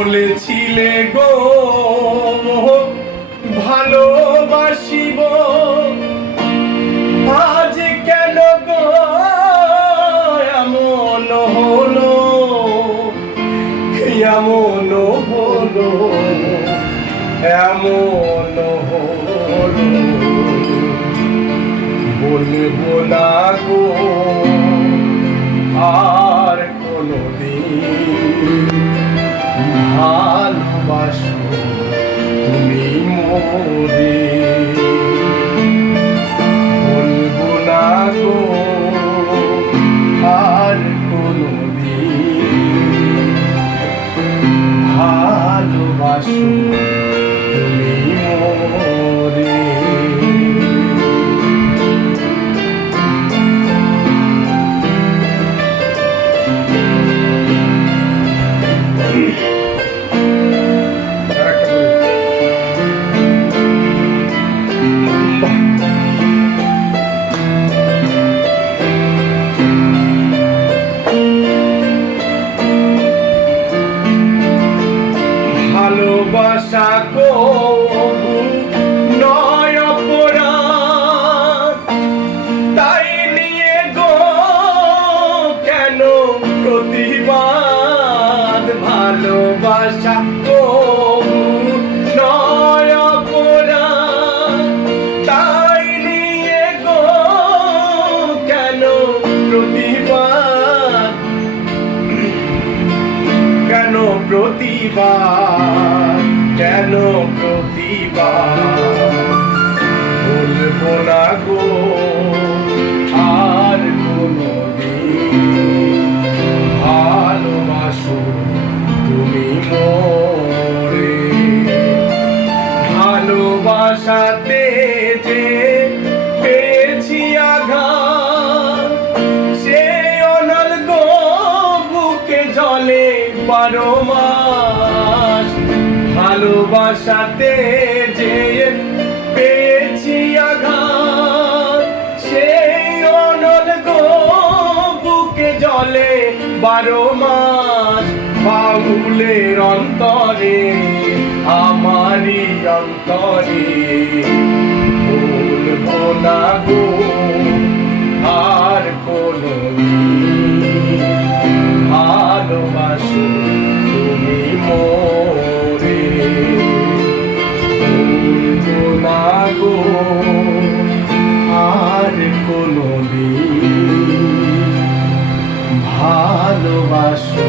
বলেছিলে গো ভালোবাসিব, আজ কেন গো এমন হলো, এমন হলো, এমন হলো। বলবো না গো আর কোনদিন ভালোবাসো তুমি মোরে। বলবো না গো আর কোনদিন ভালোবাসো তুমি মোরে। ভালোবাসা কবু নয় অপরাধ, তাই নিয়ে গো কেন প্রতিবাদ। ভালোবাসা কবু নয় অপরাধ, তাই নিয়ে গো কেন প্রতিবাদ, কেন প্রতিবাদ, কেন প্রতিবাদ। বলবো না গো আর কোনদিন ভালোবাসো তুমি মোরে। ভালোবাসাতে যে পেয়েছি আঘাত, সে অনল গো বুকে জলে 12 মাস। ভালোবাসাতে যে পেয়েছি আঘাত, সেই অনল গো বুকে জলে 12 মাস। বাউলের অন্তরে আমারই অন্তরে, বলবো না গো আর কোনদিন ভালোবাসো তুমি মোরে। বলবো না গো আর কোনদিন ভালোবাসো